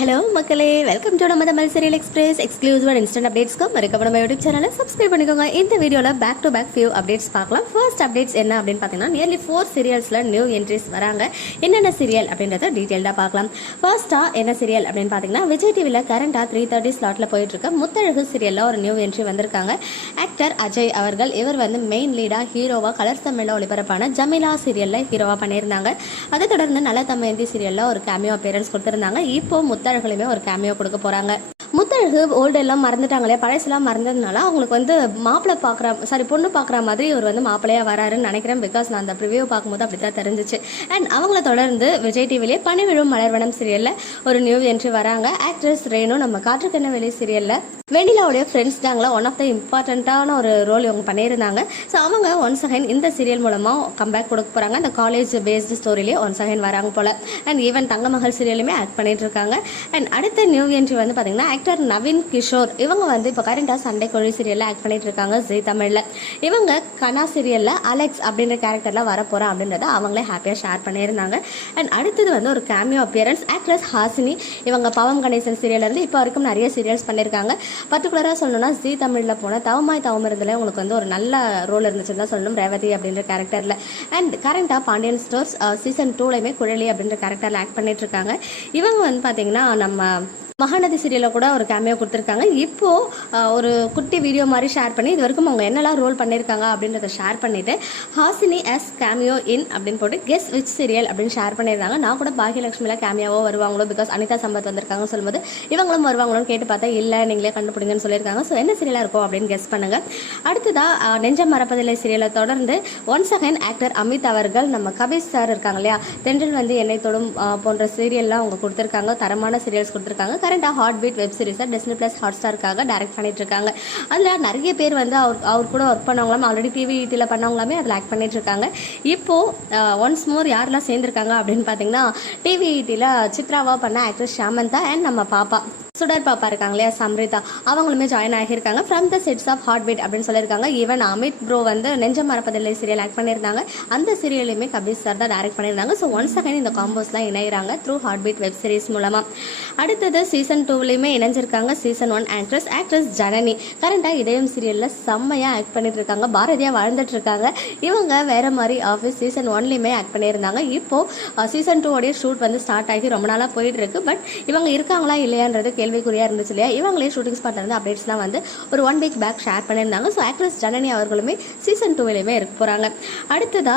Hello மக்களே. Welcome to நம்ம Tamil serial express exclusive and instant அப்டேட்ஸ்க்கு மறக்காம நம்ம யூடியூப் சேனலை சப்ஸ்கிரைப் பண்ணிக்கோங்க. இந்த வீடியோவில் back to back few updates பார்க்கலாம். ஃபர்ஸ்ட் அப்டேட்ஸ் என்ன அப்படின்னு பார்த்தீங்கன்னா நியர்லி ஃபோர் சீரியல்ஸில் நியூ என்ட்ரிஸ் வராங்க. என்னென்ன சீரியல் அப்படின்றத டீட்டெயில்டாக பார்க்கலாம். ஃபர்ஸ்ட்டாக என்ன சீரியல் அப்படின்னு பார்த்தீங்கன்னா விஜய் டிவியில் கரண்டாக த்ரீ தேர்ட்டி ஸ்லாட்டில் போயிட்டுருக்க முத்தழகு சீரியலில் ஒரு நியூ என்ட்ரி வந்திருக்காங்க. ஆக்டர் அஜய் அவர்கள் இவர் வந்து மெயின் லீடாக ஹீரோவாக கலர்ஸ் தமிழில் ஒளிபரப்பான ஜமிலா சீரியலில் ஹீரோவாக பண்ணியிருந்தாங்க. அதை தொடர்ந்து நல்ல தமயந்தி சீரியலில் ஒரு கேமியோ அப்பியரன்ஸ் கொடுத்துருந்தாங்க. இப்போ முத்த முத்தழகுலையுமே ஒரு கேமியோ கொடுக்க போகிறாங்க முத்தழகு ஓல்டெல்லாம் மறந்துட்டாங்களே பழசெல்லாம் மறந்ததுனால அவங்களுக்கு வந்து மாப்பிள்ளை பார்க்குற சாரி பொண்ணு பார்க்குற மாதிரி இவர் வந்து மாப்பிள்ளையா வராருன்னு நினைக்கிறேன். பிகாஸ் நான் அந்த ப்ரிவியூ பார்க்கும்போது அப்படி தான் தெரிஞ்சிச்சு. அண்ட் அவங்கள தொடர்ந்து விஜய் டிவிலே பனிவிழும் மலர்வனம் சீரியலில் ஒரு நியூ என்ட்ரி வராங்க. ஆக்ட்ரஸ் ரேணு நம்ம காற்றுக்கண்ண வெளி சீரியலில் வெண்ணிலாவுடைய ஃப்ரெண்ட்ஸ் தாங்களா ஒன் ஆஃப் த இம்பார்ட்டண்ட்டான ஒரு ரோல் இவங்க பண்ணியிருந்தாங்க. ஸோ அவங்க ஒன்ஸ் அகைன் இந்த சீரியல் மூலமாக கம்பேக் கொடுக்க போகிறாங்க அந்த காலேஜ் பேஸ்டு ஸ்டோரிலேயே ஒன்ஸ் அகைன் வராங்க போல். அண்ட் ஈவன் தங்கமகள் சீரியலுமே ஆக்ட் பண்ணிட்டு இருக்காங்க. அண்ட் அடுத்த நியூ என்ட்ரி வந்து பார்த்தீங்கன்னா ஆக்டர் நவீன் கிஷோர் இவங்க வந்து இப்போ கரண்டாக சண்டே கோழி சீரியலில் ஆக்ட் பண்ணிட்டு இருக்காங்க ஜி தமிழில். இவங்க கனா சீரியலில் அலெக்ஸ் அப்படின்ற கேரக்டரில் வரப்போகிறோம் அப்படின்றத அவங்களே ஹாப்பியாக ஷேர் பண்ணியிருந்தாங்க. அண்ட் அடுத்தது வந்து ஒரு கேமியோ அப்பியரன்ஸ் ஆக்ட்ரஸ் ஹாசினி. இவங்க பவம் கணேசன் சீரியல்லேருந்து இப்போ வரைக்கும் நிறைய சீரியல்ஸ் பண்ணியிருக்காங்க. பர்டிகுலராக சொல்லணும்னா ஜி தமிழில் போன தவமாய் தவம் இருந்ததில் உங்களுக்கு வந்து ஒரு நல்ல ரோல் இருந்துச்சுன்னு தான் சொல்லணும் ரேவதி அப்படின்ற கேரக்டரில் அண்ட் கரண்டாக பாண்டியன் ஸ்டோர்ஸ் சீசன் டூலையுமே குழலி அப்படின்ற கேரக்டரில் ஆக்ட் பண்ணிட்டு இருக்காங்க. இவங்க வந்து பார்த்தீங்கன்னா நம்ம மகாநதி சீரியலில் கூட ஒரு கேமியோ கொடுத்துருக்காங்க. இப்போ ஒரு குட்டி வீடியோ மாதிரி ஷேர் பண்ணி இது வரைக்கும் அவங்க என்னெல்லாம் ரோல் பண்ணியிருக்காங்க அப்படின்றத ஷேர் பண்ணிட்டு ஹாசினி எஸ் கேமியோ இன் அப்படின்னு போட்டு கெஸ் விச் சீரியல் அப்படின்னு ஷேர் பண்ணியிருந்தாங்க. நான் கூட பாகியலட்சுமியில் கேமியாவோ வருவாங்களோ பிகாஸ் அனிதா சம்பத் வந்திருக்காங்கன்னு சொல்லும்போது இவங்களும் வருவாங்களோன்னு கேட்டு பார்த்தா இல்லை நீங்களே கண்டுபிடிங்கன்னு சொல்லியிருக்காங்க. ஸோ என்ன சீரியலாக இருக்கும் அப்படின்னு கெஸ் பண்ணுங்க. அடுத்ததாக நெஞ்சம் மறப்பதில்லை சீரியலை தொடர்ந்து ஒன்ஸ் அகைன் ஆக்டர் அமித் அவர்கள் நம்ம கபீஸ் சார் இருக்காங்க இல்லையா தென்றல் வந்து என்னை தொடும் போன்ற சீரியல்லாம் அவங்க கொடுத்துருக்காங்க. தரமான சீரியல்ஸ் கொடுத்துருக்காங்க. கரண்டாக ஹாட் பீட் வெப் சீரிஸை டிஸ்னி ப்ளஸ் ஹாட் ஸ்டாருக்காக டைரக்ட் பண்ணிட்டு இருக்காங்க அதில் நிறைய பேர் வந்து அவர் அவர் கூட ஒர்க் பண்ணவங்களாம் ஆல்ரெடி டிவி டிவியில் பண்ணவங்களாமே அதில் ஆக்ட் பண்ணிட்டு இருக்காங்க இப்போ ஒன்ஸ் மோர் யாரெல்லாம் சேர்ந்துருக்காங்க அப்படின்னு பார்த்தீங்கன்னா டிவி டிவியில் சித்ராவா பண்ண ஆக்ட்ரஸ் ஷாமந்தா அண்ட் நம்ம பாப்பா. சுடர் பாப்பா இருக்காங்க இல்லையா சம்ரிதா. அவங்களுமே ஜாயின் ஆகியிருக்காங்க. From the sets of heart beat அப்படின்னு சொல்லியிருக்காங்க. ஈவன் அமித் ப்ரோ வந்து நெஞ்சம் மறப்பதில்லை சீரியல் ஆக்ட் பண்ணியிருந்தாங்க. அந்த சீரியலையுமே கபீர் சார் தான் டேரக்ட் பண்ணியிருந்தாங்க. ஸோ ஒன்ஸ் அகைன் இந்த காம்போஸ்லாம் இணைகிறாங்க through heart beat web series மூலமாக அடுத்தது சீசன் டூலையுமே இணைஞ்சிருக்காங்க season one actress actress Janani. கரண்டாக Idhayam சீரியலில் செம்மையாக ஆக்ட் பண்ணிட்டு இருக்காங்க பாரதியாக வாழ்ந்துட்டு இருக்காங்க இவங்க வேற மாதிரி ஆஃபீஸ் சீசன் ஒன்லேயுமே ஆக்ட் பண்ணியிருந்தாங்க. இப்போ சீசன் டூவோடைய ஷூட் வந்து ஸ்டார்ட் ஆகி ரொம்ப நாளாக போயிட்டு இருக்கு பட் இவங்க இருக்காங்களா இல்லையான்றது கேள்விக்குறியாக இருந்துச்சு இல்லையா? இவங்களே ஷூட்டிங் ஸ்பாட்ல இருந்து அப்டேட்ஸ்லாம் வந்து ஒரு ஒன் வீக் பேக் ஷேர் பண்ணியிருந்தாங்க. ஸோ ஆக்ட்ரஸ் ஜனனி அவர்களுமே சீசன் டூவிலையுமே இருக்க போகிறாங்க அடுத்ததா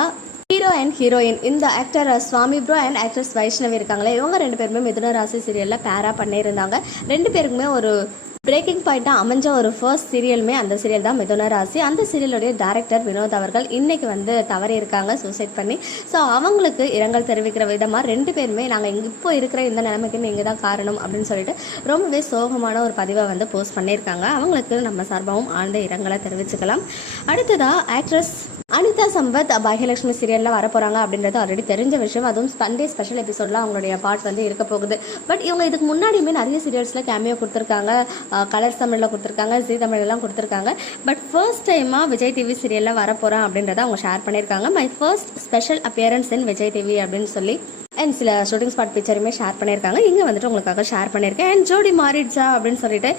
ஹீரோ அண்ட் ஹீரோயின் இந்த actor Swami bro and actress Vaishnavi இருக்காங்களே. இவங்க ரெண்டு பேருமே மிதுன ராசி சீரியலில் பேரா பண்ணியிருந்தாங்க. ரெண்டு பேருக்குமே ஒரு பிரேக்கிங் பாயிண்ட்டாக அமைஞ்ச ஒரு ஃபர்ஸ்ட் சீரியலுமே அந்த சீரியல் தான் மிதுன ராசி. அந்த சீரியலுடைய டேரக்டர் வினோத் அவர்கள் இன்னைக்கு வந்து தவறி இருக்காங்க சூசைட் பண்ணி. ஸோ அவங்களுக்கு இரங்கல் தெரிவிக்கிற விதமாக ரெண்டு பேருமே நாங்கள் இப்போ இருக்கிற இந்த நிலைமைக்கு நீங்கள் தான் காரணம் அப்படின்னு சொல்லிட்டு ரொம்பவே சோகமான ஒரு பதிவை வந்து போஸ்ட் பண்ணியிருக்காங்க. அவங்களுக்கு நம்ம சார்பாகவும் ஆழ்ந்த இரங்கலை தெரிவிச்சுக்கலாம். அடுத்ததா ஆக்ட்ரஸ் அனிதா சம்பத் பாகியலட்சுமி சீரியலில் வரப்போகிறாங்க அப்படின்றது ஆல்ரெடி தெரிஞ்ச விஷயம். அதுவும் சண்டே ஸ்பெஷல் எபிசோடில் அவங்களுடைய பார்ட் வந்து இருக்க போகுது. பட் இவங்க இதுக்கு முன்னாடியுமே நிறைய சீரியல்ஸில் கேமியோ கொடுத்துருக்காங்க. கலர்ஸ் தமிழில் கொடுத்துருக்காங்க ஜி தமிழ்லாம் கொடுத்துருக்காங்க. பட் ஃபர்ஸ்ட் டைமாக விஜய் டிவி சீரியலில் வரப்போகிறேன் அப்படின்றத அவங்க ஷேர் பண்ணியிருக்காங்க. My first special appearance in Vijay TV அப்படின்னு சொல்லி அண்ட் சில ஷூட்டிங் ஸ்பாட் பிக்சருமே ஷேர் பண்ணியிருக்காங்க. இங்கே வந்துட்டு உங்களுக்காக ஷேர் பண்ணியிருக்கேன். அண்ட் ஜோடி மாறிட்ஸா அப்படின்னு சொல்லிட்டு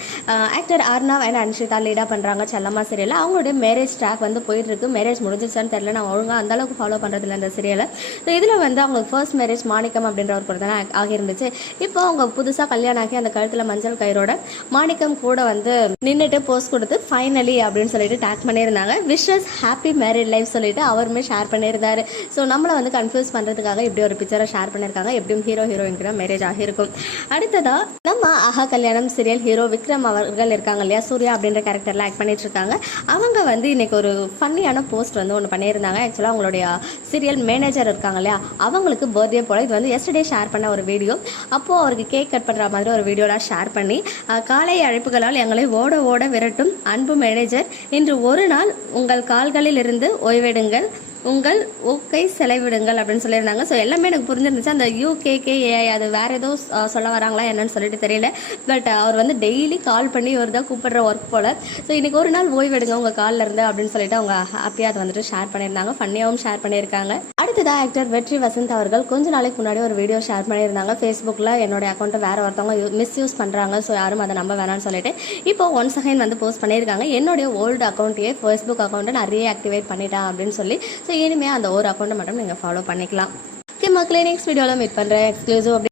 ஆக்டர் அர்ணவ் அண்ட் அன்ஷிதா லீடாக பண்ணுறாங்க செல்லம்மா சீரியலில் அவங்களுடைய மேரேஜ் ட்ராக் வந்து போயிட்டு இருக்கு மேரேஜ் முடிஞ்சிச்சான்னு தெரியல. நான் ஒழுங்காக அந்த அளவுக்கு ஃபாலோ பண்ணுறதில்ல அந்த சீரியலை ஸோ இதில் வந்து அவங்களுக்கு ஃபர்ஸ்ட் மேரேஜ் மாணிக்கம் அப்படின்ற ஒரு கூட தானே ஆகியிருந்துச்சு. இப்போ அவங்க புதுசாக கல்யாணம் ஆகி அந்த கழுத்தில் மஞ்சள் கயிறோட மாணிக்கம் கூட வந்து நின்றுட்டு போஸ்ட் கொடுத்து ஃபைனலி அப்படின்னு சொல்லிட்டு டேக் பண்ணியிருந்தாங்க. விஷஸ் ஹாப்பி மேரிட் லைஃப் சொல்லிட்டு அவருமே ஷேர் பண்ணியிருந்தாரு. ஸோ நம்மளை வந்து கன்ஃபியூஸ் பண்ணுறதுக்காக இப்படி ஒரு பிக்சரை ஷேர் பண்ணியிருக்காங்க எப்படியும் ஹீரோ ஹீரோயின்க்கு தான் மேரேஜ் ஆகியிருக்கும். அடுத்ததா நம்ம ஆஹா கல்யாணம் சீரியல் ஹீரோ விக்ரம் அவர்கள் இருக்காங்க இல்லையா? சூர்யா அப்படின்ற கேரக்டரில் ஆக்ட் பண்ணிட்டு இருக்காங்க. அவங்க வந்து இன்னைக்கு ஒரு ஃபன்னியான போஸ்ட் வந்து ஒன்று பண்ணியிருந்தாங்க. ஆக்சுவலாக அவங்களுடைய சீரியல் மேனேஜர் இருக்காங்க இல்லையா? அவங்களுக்கு பர்த்டே போல் இது வந்து எஸ்டர்டே ஷேர் பண்ண ஒரு வீடியோ அப்போது அவருக்கு கேக் கட் பண்ணுற மாதிரி ஒரு வீடியோலாம் ஷேர் பண்ணி காலை அழைப்புகளால் எங்களை ஓட ஓட விரட்டும் அன்பு மேனேஜர் இன்று ஒரு நாள் உங்கள் கால்களில் இருந்து ஓய்வெடுங்கள். உங்கள் ஊக்கை செலவிடுங்கள் அப்படின்னு சொல்லியிருந்தாங்க. ஸோ எல்லாமே எனக்கு புரிஞ்சிருந்துச்சு. அந்த யூகேகேஏஐ அது வேற ஏதோ சொல்ல வராங்களா என்னன்னு சொல்லிட்டு தெரியல. பட் அவர் வந்து டெய்லி கால் பண்ணி ஒரு தான் கூப்பிடுற ஒர்க் போல. ஸோ இன்னைக்கு ஒரு நாள் ஓய்வெடுங்க உங்கள் காலில் இருந்து அப்படின்னு சொல்லிட்டு அவங்க ஹாப்பியாக அதை வந்துட்டு ஷேர் பண்ணியிருந்தாங்க. ஃபன்னியாகவும் ஷேர் பண்ணியிருக்காங்க. அடுத்ததாக ஆக்டர் வெற்றி வசந்த் அவர்கள். கொஞ்ச நாளைக்கு முன்னாடி ஒரு வீடியோ ஷேர் பண்ணியிருந்தாங்க. ஃபேஸ்புக்கில் என்னோட அக்கௌண்ட்டை வேற ஒருத்தவங்க மிஸ்யூஸ் பண்ணுறாங்க ஸோ யாரும் அதை நம்ப வேணாம்னு சொல்லிட்டு. இப்போ ஒன்ஸ் அகைன் வந்து போஸ்ட் பண்ணியிருக்காங்க. என்னுடைய ஓல்டு அக்கௌண்ட்டையே ஃபேஸ்புக் அக்கௌண்ட்டை நான் ரீஆக்டிவேட் பண்ணிட்டேன் அப்படின்னு சொல்லி. ஸோ இனிமேல் அந்த ஒரு அக்கௌண்ட்டை மட்டும் நீங்கள் ஃபாலோ பண்ணிக்கலாம். ஓகே மக்களே நெக்ஸ்ட் வீடியோவில் மீட் பண்ணுறேன் எக்ஸ்க்ளூசிவ்